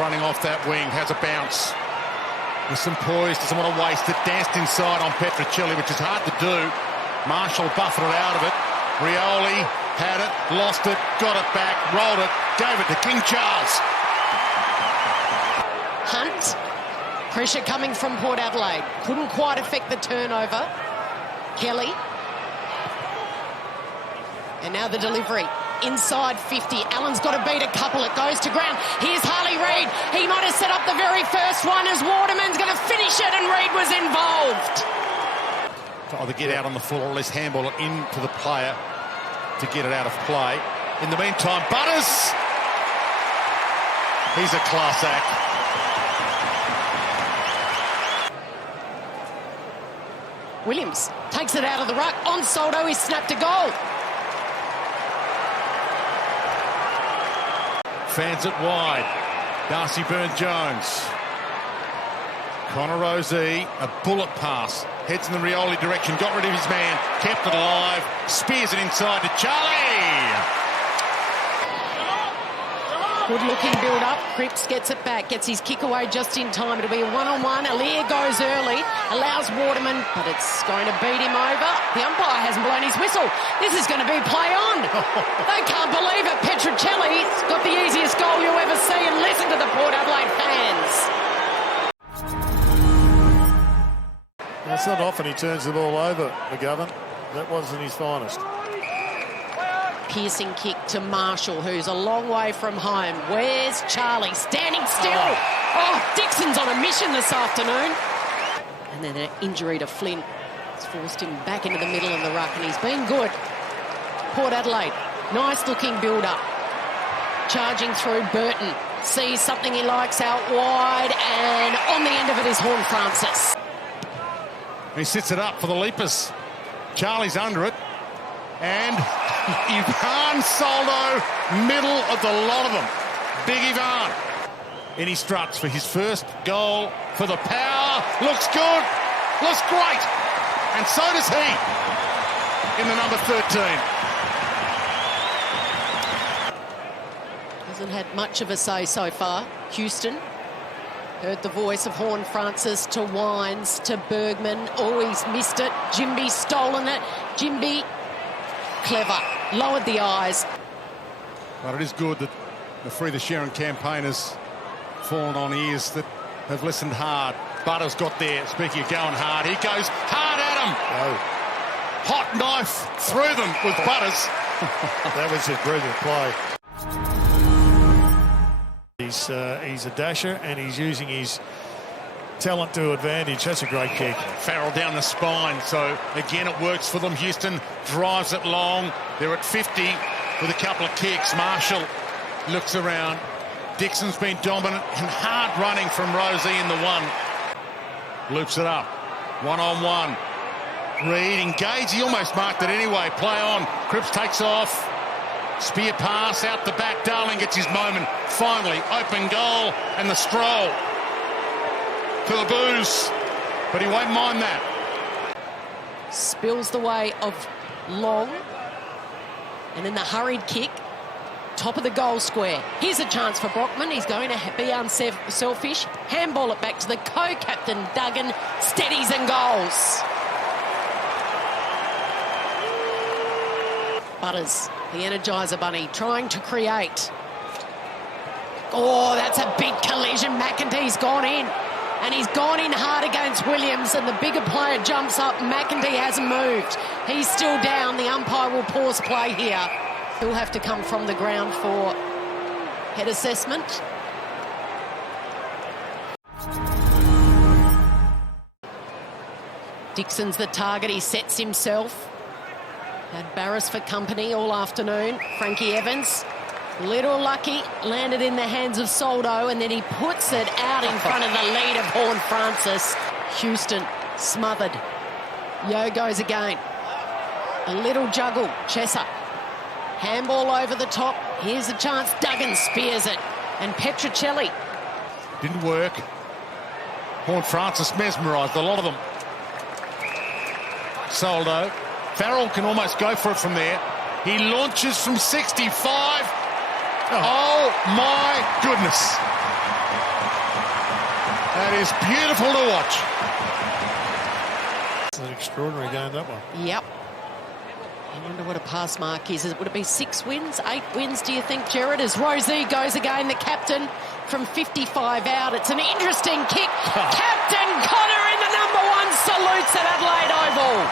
running off that wing, has a bounce. With some poise, doesn't want to waste it. Danced inside on Petruccelli, which is hard to do. Marshall buffeted it out of it. Rioli had it, lost it, got it back, rolled it, gave it to King Charles. Hunt, pressure coming from Port Adelaide. Couldn't quite affect the turnover. Kelly. And now the delivery. Inside 50. Allen's got to beat a couple. It goes to ground. Here's Harley Reid. He might have set up the very first one as Waterman's going to finish it, and Reid was involved. To either get out on the full or at least handball it into the player to get it out of play. In the meantime, Butters. He's a class act. Williams takes it out of the ruck. On Soldo, he's snapped a goal. Fans it wide. Darcy Byrne-Jones. Connor Rozee, a bullet pass. Heads in the Rioli direction, got rid of his man, kept it alive, spears it inside to Charlie. Good-looking build-up. Cripps gets it back, gets his kick away just in time. It'll be a one-on-one. Alir goes early, allows Waterman, but it's going to beat him over. The umpire hasn't blown his whistle. This is going to be play on. They can't believe it. Petruccelli's got the easiest goal you'll ever see, and listen to the Port Adelaide fans. Well, it's not often he turns the ball over, McGovern. That wasn't his finest. Piercing kick to Marshall, who's a long way from home. Where's Charlie? Standing still. Oh, Dixon's on a mission this afternoon. And then an injury to Flynn. It's forced him back into the middle of the ruck, and he's been good. Port Adelaide, nice looking build-up. Charging through, Burton sees something he likes out wide, and on the end of it is Horne-Francis. He sits it up for the Leapers. Charlie's under it. And Ivan Soldo, middle of the lot of them. Big Ivan. In he struts for his first goal for the Power. Looks good. Looks great. And so does he in the number 13. Hasn't had much of a say so far. Houston. Heard the voice of Horne-Francis to Wines to Bergman. Always missed it. Jimby stolen it. Jimby, clever. Lowered the eyes. But it is good that the Free the Sharon campaign has fallen on ears that have listened hard. Butters got there. Speaking of going hard, he goes hard at him. Oh. Hot knife through them with Butters. That was a brilliant play. He's a dasher, and he's using his talent to advantage. That's a great kick. Farrell down the spine, so again it works for them. Houston drives it long. They're at 50 with a couple of kicks. Marshall looks around. Dixon's been dominant and hard running from Rozee in the one. Loops it up. One-on-one. Reid engaged. He almost marked it anyway. Play on. Cripps takes off. Spear pass out the back. Darling gets his moment. Finally, open goal and the stroll to the booze. But he won't mind that. Spills the way of Long. And then the hurried kick. Top of the goal square. Here's a chance for Brockman. He's going to be unselfish. Handball it back to the co-captain, Duggan. Steadies and goals. Butters, the Energizer Bunny, trying to create. Oh, that's a big collision. McEntee's gone in. And he's gone in hard against Williams, and the bigger player jumps up. McEntee hasn't moved. He's still down. The umpire will pause play here. He'll have to come from the ground for head assessment. Dixon's the target. He sets himself. Had Barris for company all afternoon. Frankie Evans, little lucky, landed in the hands of Soldo, and then he puts it out in front of the lead of Horne-Francis. Houston smothered. Yo goes again. A little juggle. Chesser. Handball over the top. Here's a chance. Duggan spears it. And Petruccelli. Didn't work. Horne-Francis mesmerised a lot of them. Soldo. Farrell can almost go for it from there. He launches from 65. Oh, Oh, my goodness. That is beautiful to watch. It's an extraordinary game, that one. Yep. I wonder what a pass mark is. Would it be 6 wins, 8 wins, do you think, Gerard? As Rosie goes again, the captain from 55 out. It's an interesting kick. Captain Connor in the #1 salutes at Adelaide Oval.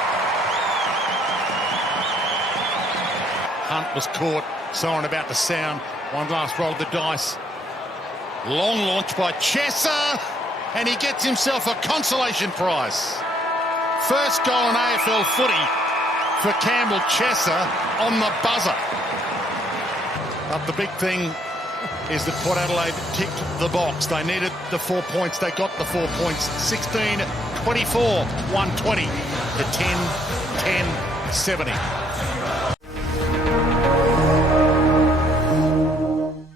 Hunt was caught. Siren about to sound. One last roll of the dice. Long launch by Chesser. And he gets himself a consolation prize. First goal in AFL footy for Campbell Chesser on the buzzer. But the big thing is that Port Adelaide ticked the box. They needed the 4 points. They got the 4 points. 16-24, 120 to 10-10-70.